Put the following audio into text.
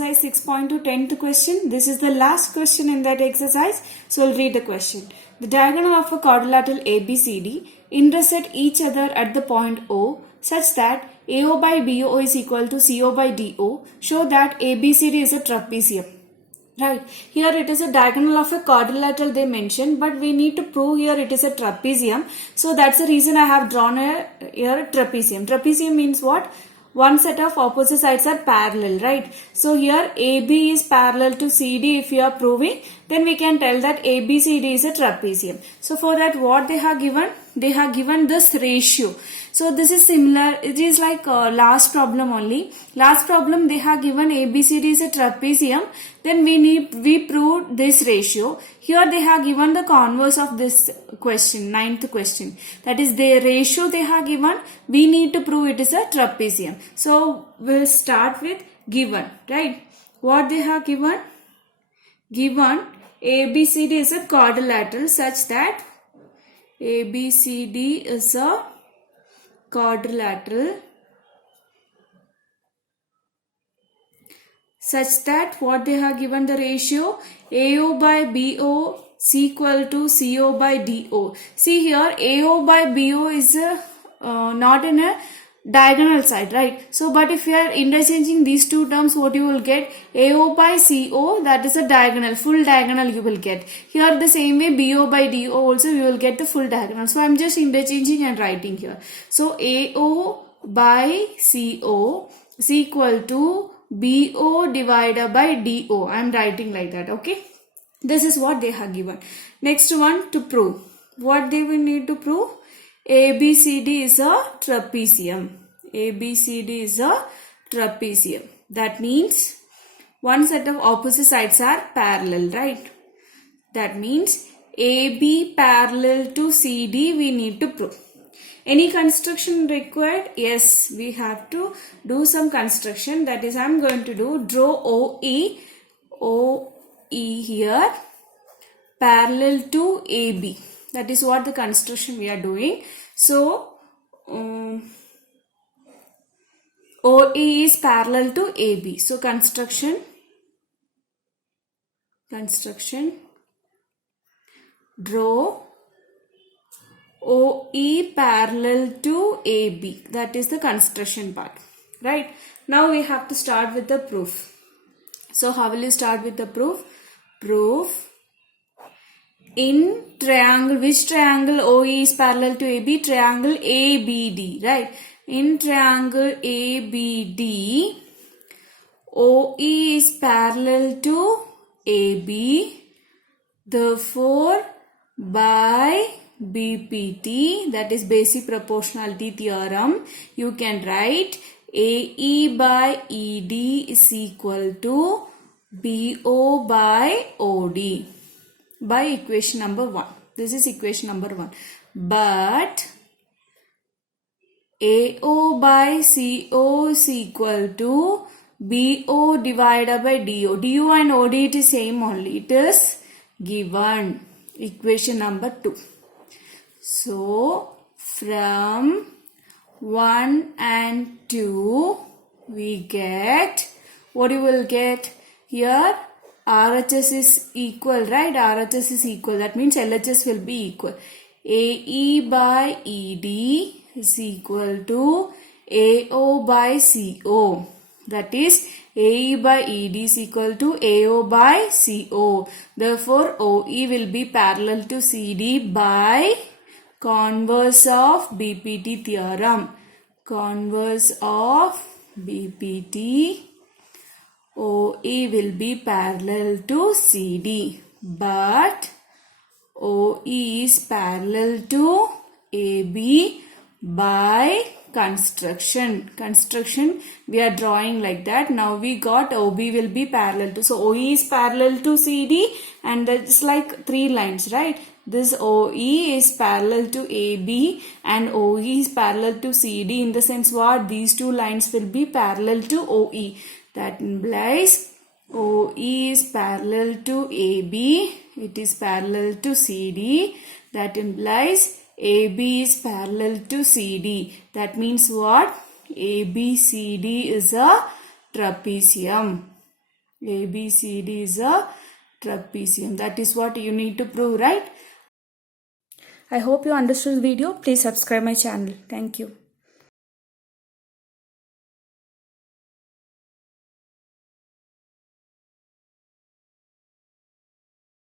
exercise 6.2 10th question. This is the last question in that exercise. So I'll read the question. The diagonal of a quadrilateral ABCD intersect each other at the point O such that AO by BO is equal to CO by DO. Show that ABCD is a trapezium. Right, here it is a diagonal of a quadrilateral they mentioned, but we need to prove here it is a trapezium. So that's the reason I have drawn here trapezium. Trapezium means what? One set of opposite sides are parallel, right? So here AB is parallel to CD. If you are proving, then we can tell that ABCD is a trapezium. So for that, what they have given? They have given this ratio. So this is similar. It is like last problem only. Last problem they have given ABCD is a trapezium. Then we proved this ratio. Here they have given the converse of this question, 9th question. That is the ratio they have given. We need to prove it is a trapezium. So we'll start with given, right? What they have given? Given ABCD is a quadrilateral such that ABCD is a quadrilateral such that what they have given the ratio AO by BO is equal to CO by DO. See here AO by BO is not in a diagonal side, right? So but if you are interchanging these two terms, what you will get? AO by CO, that is a diagonal, full diagonal you will get. Here the same way BO by DO also you will get the full diagonal. So I am just interchanging and writing here. So AO by CO is equal to BO divided by DO. I am writing like that, okay? This is what they have given. Next one to prove. What they will need to prove? ABCD is a trapezium. ABCD is a trapezium. That means one set of opposite sides are parallel, right? That means AB parallel to CD we need to prove. Any construction required? Yes, we have to do some construction. That is, I am going to do draw OE here parallel to AB. That is what the construction we are doing. So, OE is parallel to AB. So, construction, draw OE parallel to AB. That is the construction part, right? Now, we have to start with the proof. So, how will you start with the proof? Proof. In triangle, which triangle OE is parallel to AB? Triangle ABD, right? In triangle ABD, OE is parallel to AB. Therefore, by BPT, that is basic proportionality theorem, you can write AE by ED is equal to BO by OD. By equation number 1. This is equation number 1. But AO by CO is equal to BO divided by DO. DO and OD it is same only. It is given. Equation number 2. So, from 1 and 2, we get, what you will get here? RHS is equal, right? RHS is equal. That means LHS will be equal. AE by ED is equal to AO by CO. That is AE by ED is equal to AO by CO. Therefore, OE will be parallel to CD by converse of BPT theorem. Converse of BPT, OE will be parallel to CD, but OE is parallel to AB by construction. Construction we are drawing like that. Now we got OB will be parallel to. So OE is parallel to CD and that's like 3 lines, right? This OE is parallel to AB and OE is parallel to CD. In the sense what? These 2 lines will be parallel to OE. That implies OE is parallel to AB. It is parallel to CD. That implies AB is parallel to CD. That means what? ABCD is a trapezium. ABCD is a trapezium. That is what you need to prove, right? I hope you understood the video. Please subscribe my channel. Thank you.